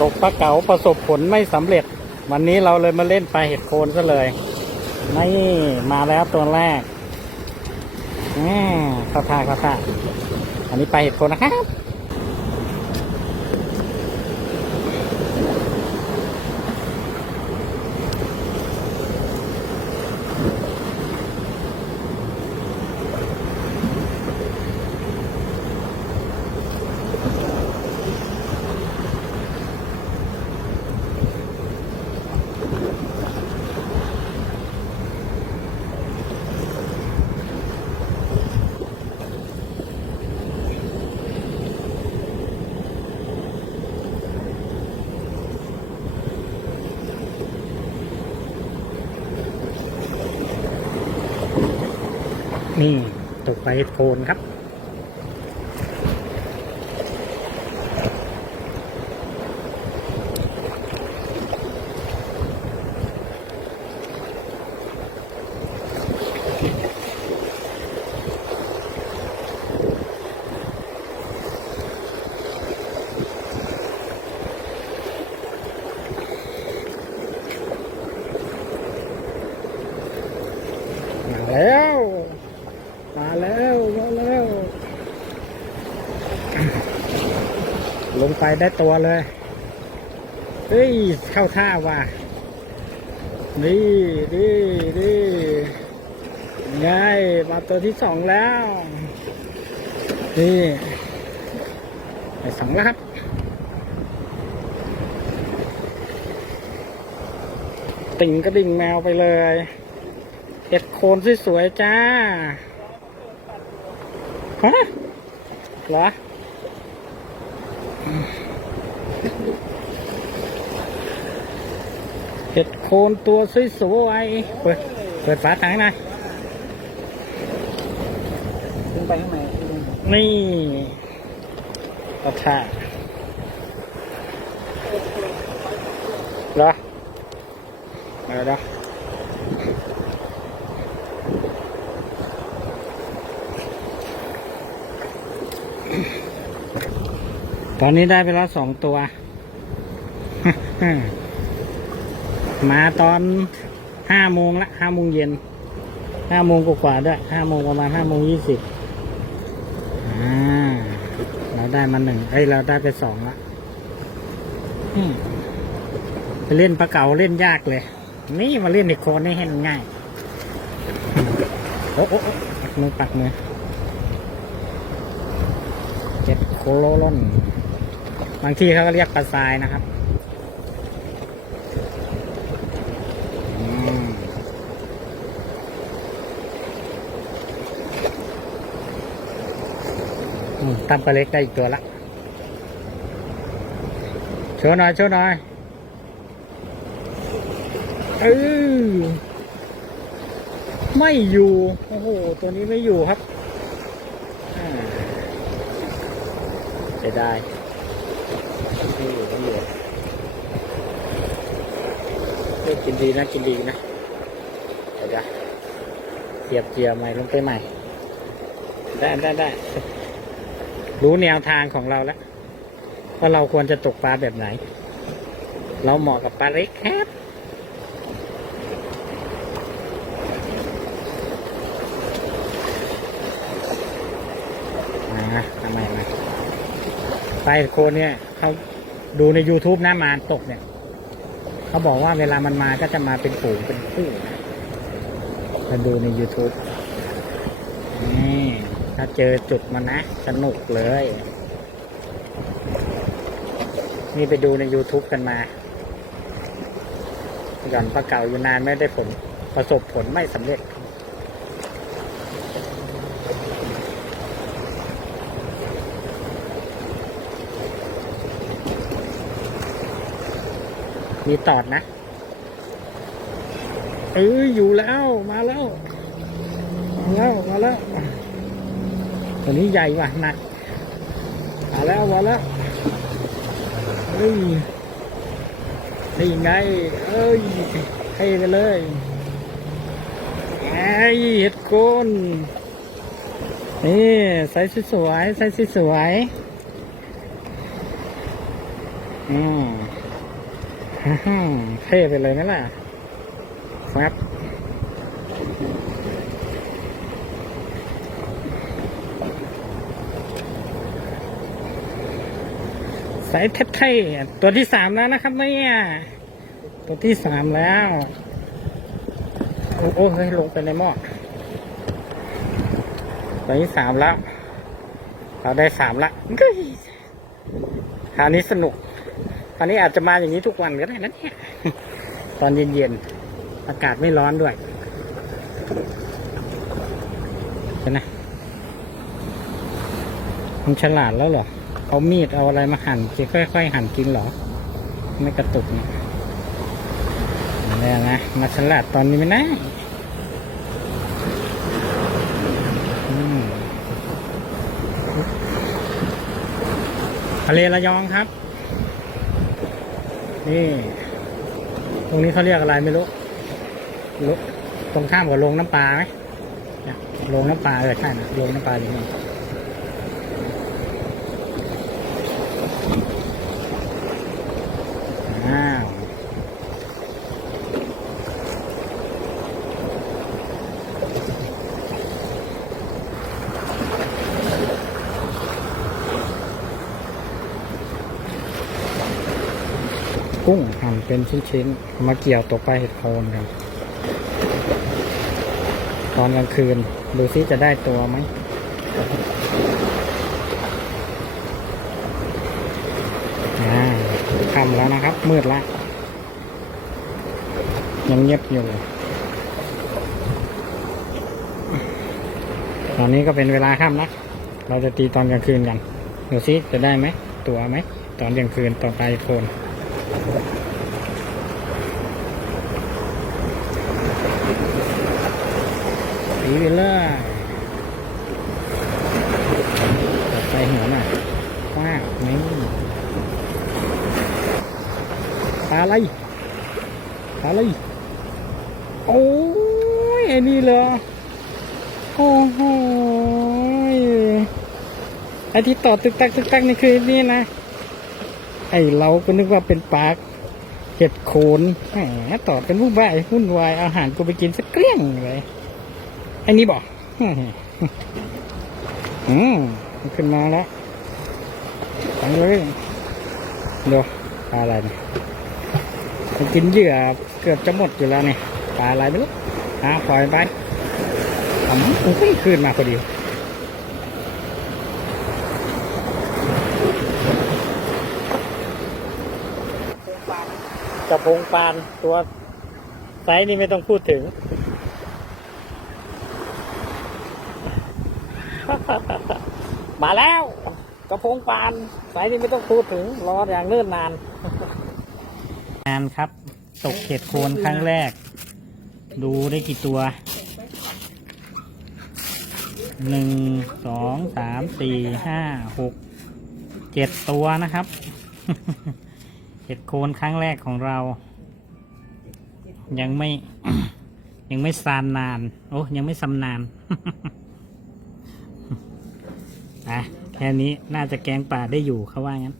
ตกปลาเก๋าประสบผลไม่สำเร็จ วันนี้เราเลยมาเล่นปลาเห็ดโคนซะเลยนี่มาแล้วตัวแรกอ่าข้าวท่าข้าวท่าอันนี้ปลาเห็ดโคนนะครับ นี่ตกไปโคนครับ มาแล้ว มาแล้วมาแล้ว ลงไปได้ตัวเลย เฮ้ย เข้าท่าว่ะ นี่นี่นี่ไงมาตัวที่สองแล้ว นี่ไปสองแล้วครับติ่งกระดิ่งแมวไปเลย เห็ดโคนสวยๆจ้า ฮะเหรอเห็ดโคนตัวสวยๆเปิดเปิดฝาถังหนะขึ้นไปข้างในนี่กระทะเหรอมาเดี๋ยว ตอนนี้ได้ไปแล้วสองตัว มาตอนห้าโมงละห้าโมงเย็นห้าโมงกว่าด้วยห้าโมงประมาณห้าโมงยี่สิบเราได้มาหนึ่งเอ้ยเราได้ไปสองละไปเล่นปลาเก๋าเล่นยากเลย นี่มาเล่นในโคนนี่เห็นง่าย โอ้โอ้โอ้ปักมือปักมือเจ็ด โคโลลอนบางที่เขาก็เรียกปลาทรายนะครับตั้มปลาเล็กได้อีกตัวละโชว์หน่อยโชว์หน่อยเออไม่อยู่ โอ้โห ตัวนี้ไม่อยู่ครับอ่า เสียดายไม่อยู่ไม่อยู่เฮ้ยกินดีนะกินดีนะเดี๋ยวจะเจียบเจียบใหม่ลงไปใหม่ ได้ได้ได้ รู้แนวทางของเราแล้วว่าเราควรจะตกปลาแบบไหน เราเหมาะกับปลาเล็กครับมาทำไมมา ปโคนเนี่ยเขาดูใน YouTube นะมาตกเนี่ยเขาบอกว่าเวลามันมาก็จะมาเป็นฝูงเป็นคู่นะมาดูใน YouTube นี่ถ้าเจอจุดมันนะ สนุกเลย นี่ไปดูใน YouTube กันมาหย่อนปลาเก่าอยู่นานไม่ได้ผลประสบผลไม่สำเร็จ มีตอดนะ เอ้ยอยู่แล้วมาแล้ว มาแล้ว มาแล้วตัวนี้ใหญ่ว่ะหนักมาแล้วมาแล้วเฮ้ยนี่ไง เอ้ยให้ไปเลยไอ้เห็ดโคนนี่ใส่สวยใส่สวยอืม เท่ไปเลยไหมล่ะครับสายเท่ๆตัวที่สามแล้วนะครับเนี่ยตัวที่สามแล้ว โอ้โอ้เฮ้ยลงไปในหม้อตัวที่สามแล้ว เราได้สามละคราวนี้สนุก คราวนี้อาจจะมาอย่างนี้ทุกวันก็ได้นะเนี่ยตอนเย็นๆ อากาศไม่ร้อนด้วยเห็นไหมมันฉลาดแล้วเหรอ เอามีดเอาอะไรมาหั่นจะค่อยๆ หั่นกินเหรอ ไม่กระตุกเนี่ยนี่นะ มาฉลาดตอนนี้ไม่ได้อืมทะเลระยองครับ นี่ ตรงนี้เขาเรียกอะไรไม่รู้รู้ตรงข้ามกับโรงน้ำปลาไหมโรงน้ำปลาเออใช่นะโรงน้ำปลาอย่างนี้อ้าวกุ้งหั่น เป็นชิ้นๆ มาเกี่ยวตกปลาเห็ดโคนกัน ตอนกลางคืน ดูซิจะได้ตัวไหม อ่าค่ำแล้วนะครับ มืดละ ยังเงียบอยู่ ตอนนี้ก็เป็นเวลาค่ำนะ เราจะตีตอนกลางคืนกัน ดูซิจะได้ไหม ตัวไหม ตอนกลางคืนต่อไปโคน ตีไปเลยตัดไปหัวหน่อยว้าวนี่ปลาอะไรปลาอะไร โอ้ยไอ้นี่เหรอ โอ้โหยไอ้ที่ต่อตึกตักตึกตักนี่คือนี่นะ ไอ้เราก็นึกว่าเป็นปลาเห็ดโคนแหมต่อเป็นผู้บ้าวุ่นวายอาหารกูไปกินสักเกลี้ยงเลย อ้นี่บอกอืมขึ้นมาแล้วไปเลยดูปลาอะไรเนี่ยมันกินเหยื่อเกือบจะหมดอยู่แล้วเนี่ยปลาอะไรไม่รู้อะปล่อยไปอ๋อมันขึ้นมาพอดีกระพงปานตัวไซส์นี่ไม่ต้องพูดถึง มาแล้ว กระพงปานสายนี้ไม่ต้องพูดถึงรออย่างเนิ่นนานงานครับ ตกเห็ดโคนครั้งแรก ดูได้กี่ตัวหนึ่งสองสามสี่ห้าหกเจ็ดตัวนะครับเห็ดโคนครั้งแรกของเรา ยังไม่ยังไม่ซานนาน โอ้ยังไม่สำนาน อะแค่นี้น่าจะแกงป่าได้อยู่เขาว่างั้น